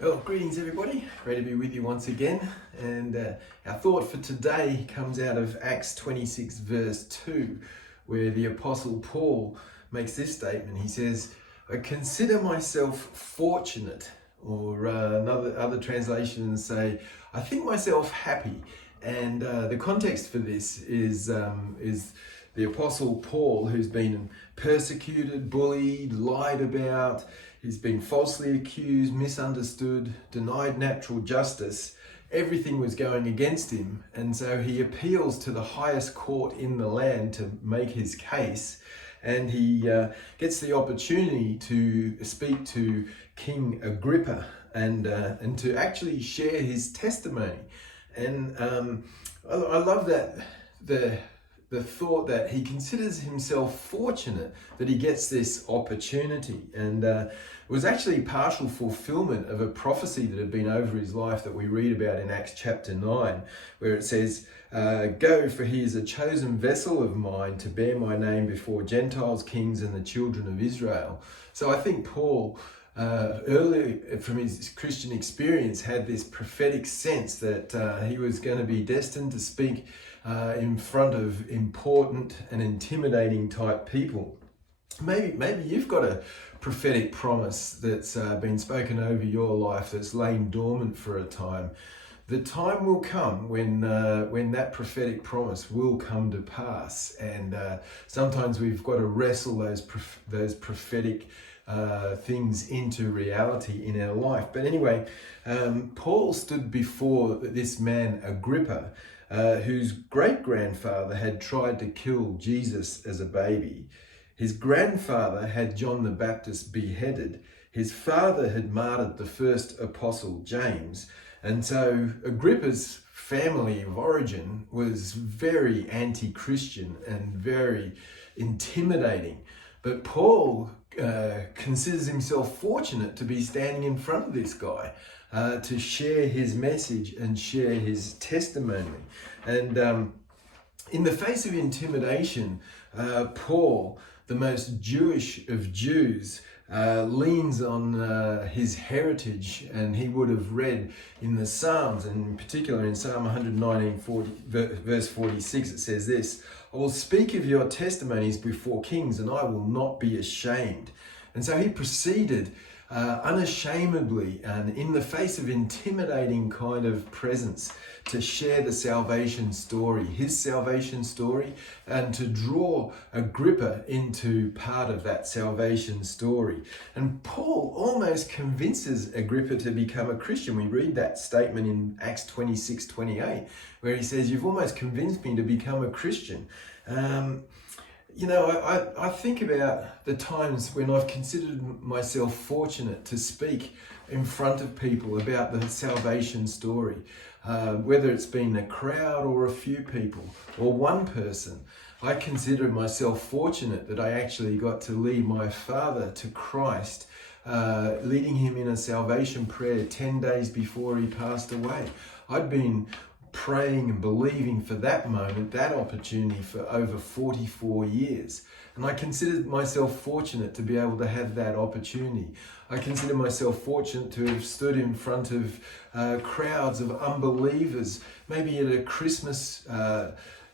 Well, greetings everybody. Great to be with you once again. And our thought for today comes out of Acts 26 verse 2, where the Apostle Paul makes this statement. He says, I consider myself fortunate, or other translations say, I think myself happy. And the context for this is the Apostle Paul, who's been persecuted, bullied, lied about. He's been falsely accused, misunderstood, denied natural justice. Everything was going against him. And so he appeals to the highest court in the land to make his case. And he gets the opportunity to speak to King Agrippa and to actually share his testimony. And I love that the thought that he considers himself fortunate that he gets this opportunity. And it was actually partial fulfillment of a prophecy that had been over his life that we read about in Acts chapter 9, where it says, go, for he is a chosen vessel of mine to bear my name before Gentiles, kings, and the children of Israel. So I think Paul, early from his Christian experience, had this prophetic sense that he was going to be destined to speak in front of important and intimidating type people. Maybe you've got a prophetic promise that's been spoken over your life that's lain dormant for a time. The time will come when that prophetic promise will come to pass, and sometimes we've got to wrestle those prophetic things into reality in our life. But anyway, Paul stood before this man Agrippa, whose great-grandfather had tried to kill Jesus as a baby. His grandfather had John the Baptist beheaded. His father had martyred the first apostle, James. And so Agrippa's family of origin was very anti-Christian and very intimidating. But Paul considers himself fortunate to be standing in front of this guy, to share his message and share his testimony. And in the face of intimidation, Paul, the most Jewish of Jews, leans on his heritage, and he would have read in the Psalms, and in particular in Psalm 119, verse 46, it says this, I will speak of your testimonies before kings, and I will not be ashamed. And so he proceeded unashamedly and in the face of intimidating kind of presence to share the salvation story, his salvation story, and to draw Agrippa into part of that salvation story. And Paul almost convinces Agrippa to become a Christian. We read that statement in Acts 26:28, where he says, you've almost convinced me to become a Christian. I think about the times when I've considered myself fortunate to speak in front of people about the salvation story, whether it's been a crowd or a few people or one person. I consider myself fortunate that I actually got to lead my father to Christ, leading him in a salvation prayer 10 days before he passed away. I'd been praying and believing for that moment, that opportunity, for over 44 years. And I considered myself fortunate to be able to have that opportunity. I consider myself fortunate to have stood in front of crowds of unbelievers, maybe at a Christmas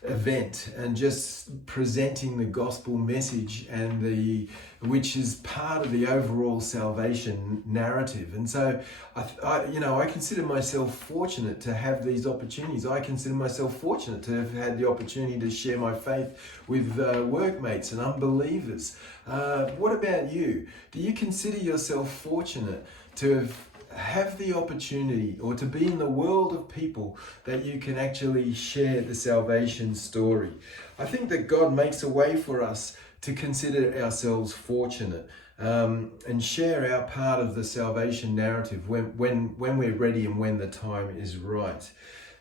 event, and just presenting the gospel message, and which is part of the overall salvation narrative. And so I consider myself fortunate to have these opportunities. I consider myself fortunate to have had the opportunity to share my faith with workmates and unbelievers. What about you? Do you consider yourself fortunate to have the opportunity, or to be in the world of people that you can actually share the salvation story? I think that God makes a way for us to consider ourselves fortunate, and share our part of the salvation narrative when we're ready and when the time is right.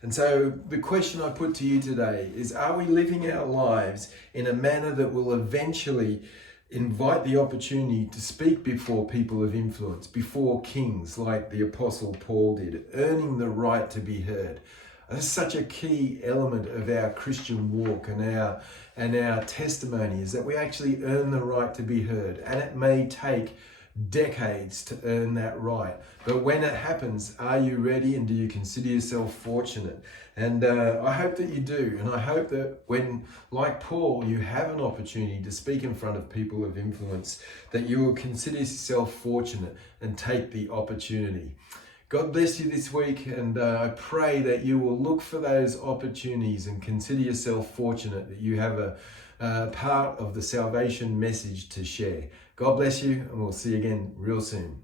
And so the question I put to you today is, are we living our lives in a manner that will eventually invite the opportunity to speak before people of influence, before kings like the Apostle Paul did, earning the right to be heard? That's such a key element of our Christian walk and our testimony, is that we actually earn the right to be heard. And it may take decades to earn that right. But when it happens, are you ready, and do you consider yourself fortunate? And I hope that you do. And I hope that when, like Paul, you have an opportunity to speak in front of people of influence, that you will consider yourself fortunate and take the opportunity. God bless you this week, and I pray that you will look for those opportunities and consider yourself fortunate that you have a part of the salvation message to share. God bless you, and we'll see you again real soon.